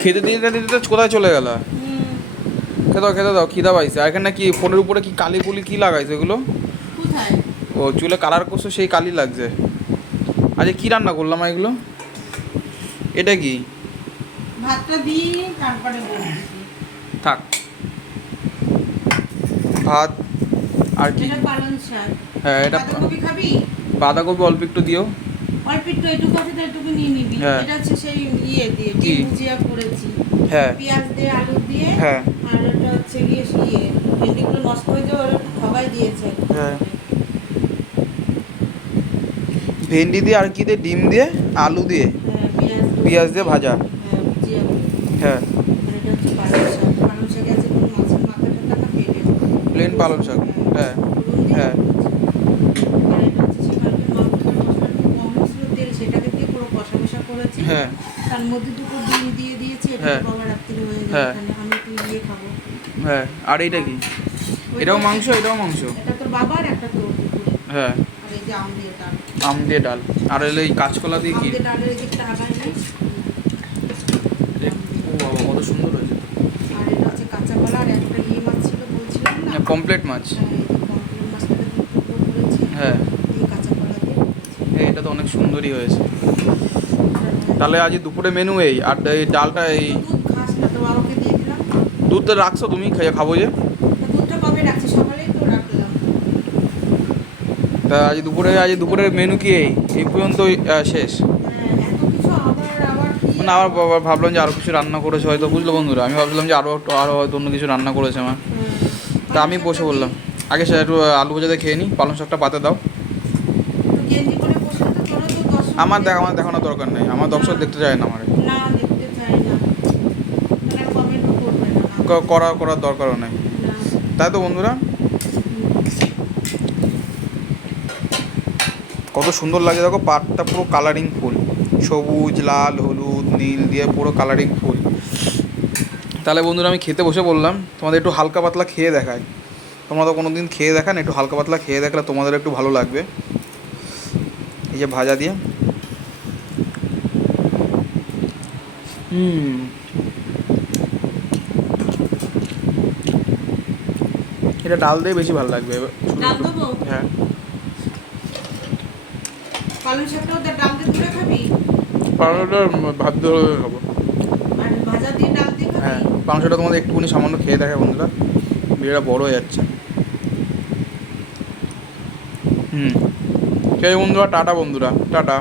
খেতে দিতে দিতে কোথায় চলে গেল? খেতে দাও খিদা পাইছে। আর এখানে কি ফোনের উপরে কি কালি কুলি কি লাগাইছে এগুলো? কোথায়? ও চুলে কালার করছো সেই কালি লাগছে। আচ্ছা কি রান্না করলাম এগুলো? এটা কি? ভাতটা দিয়ে তারপরে বলছি। থাক ভাত আর কি? এটা পালং শাক। হ্যাঁ এটা বাঁধাকপি খাবি? বাঁধাকপি অল্প একটু দিও। অল্প একটু এটুকু আছে তো এটুকু নিয়ে নিবি। হ্যাঁ। এটা হচ্ছে সেই ইয়ে দিয়ে কি? ডিম ভুজিয়া করেছি। হ্যাঁ পেঁয়াজ দিয়ে আলু দিয়ে। হ্যাঁ আর ওটা হচ্ছে গিয়ে ইয়ে ভেন্ডিগুলো নষ্ট হয়ে যাওয়া ওরা একটু ঠগাই দিয়েছে। হ্যাঁ ভেন্ডি দিয়ে আর কি দিয়ে? ডিম দিয়ে আলু দিয়ে হ্যাঁ পেঁয়াজ দিয়ে ভাজা। হ্যাঁ ভুজিয়া করে। হ্যাঁ আর এটা হচ্ছে পালং শাক। পালং শাকে আছে কোনো মাছের মাথা টাথা না পেটে। প্লেন পালং শাক। হ্যাঁ হ্যাঁ আর এটা হচ্ছে সেই কালকে মাংসের মশলা একটু কম ছিল তেল সেটাকে দিয়ে পুরো কষা কষা করেছি। হ্যাঁ তার মধ্যে দুটো ডিম দিয়ে দিয়েছি। এটা হ্যাঁ। বাবা রাত্রি হয়ে যাবে হ্যাঁ। এখানে আমি একটু ইয়ে খাবো। হ্যাঁ আর এইটা কি? এটাও মাংস এটাও মাংস? এটা তোর বাবার একটা তোর দুপুরে। হ্যাঁ আর এই যে আম দিয়ে ডাল। আম দিয়ে ডাল। আর হলো এই কাঁচকলা দিয়ে আম কি? দিয়ে ডালের এই যে একটা আগায় নেই। ও বাবা কত সুন্দর হয়েছে। আর এটা হচ্ছে কাঁচা কলা আর একটা ইয়ে মাছ ছিল বলছিলাম না। পমপ্লেট মাছ। হ্যাঁ এই যে পমফ্রেট মাছটাকে দু টুকরো করেছি। হ্যাঁ দিয়ে কাঁচা কলা দিয়ে করেছি। এটা তো অনেক সুন্দরই হয়েছে। তাহলে আজ দুপুরে মেনু এই আর এই ডালটা এই দুধ খাস না তো বাবাকে দিয়ে দিলাম। দুধটা রাখছো তুমি খেয়ে খাবো যে? তো দুধটা কবে রাখছি সকালেই তো রাখলাম। তা আজ দুপুরের মেনু কি এই পর্যন্ত শেষ? হ্যাঁ এত কিছু আবার কি মানে আবার ভাবলাম যে আরও কিছু রান্না করেছে হয়তো, বুঝলো বন্ধুরা? আমি ভাবছিলাম যে আরও হয়তো অন্য কিছু রান্না করেছে আমার। তা আমি বসে বললাম আগে সে একটু আলু ভাজাতে খেয়ে নিই, পালং শাকটা পাতে দাও। গেঞ্জি করে বসে তো তোরা তো দর্শক আমার দেখানোর দরকার নেই, আমার দর্শক দেখতে চায় না আমার। না দেখতে চাই না। তারা কমেন্টও করবে না করার দরকারও নেই, না। তাই তো বন্ধুরা? কত সুন্দর লাগে দেখো, পাটটা পুরো কালারিং ফুল, সবুজ লাল হলুদ নীল দিয়ে পুরো কালারিং ফুল। তাহলে বন্ধুরা আমি খেতে বসে বললাম, তোমাদের একটু হালকা পাতলা খেয়ে দেখাই। তোমরা তো কোনো দিন খেয়ে দেখান, একটু হালকা পাতলা খেয়ে দেখলে তোমাদের একটু ভালো লাগবে। এই যে ভাজা দিয়ে এটা ডাল দিয়ে বেশি ভালো লাগবে। ডাল দেবো? হ্যাঁ পালং শাকটাও ডাল দিয়ে তুলে খাবি? পাউডারটা ভাত দিয়ে খাবো। আর ভাজা দিয়ে ডাল দিয়ে খাবি? হ্যাঁ মাংসটা তোমাদের একটুখানি সামান্য খেয়ে দেখে বন্ধুরা, ভিডিওটা বড় হয়ে যাচ্ছে। ঠিক আছে বন্ধুরা, টাটা বন্ধুরা, টাটা।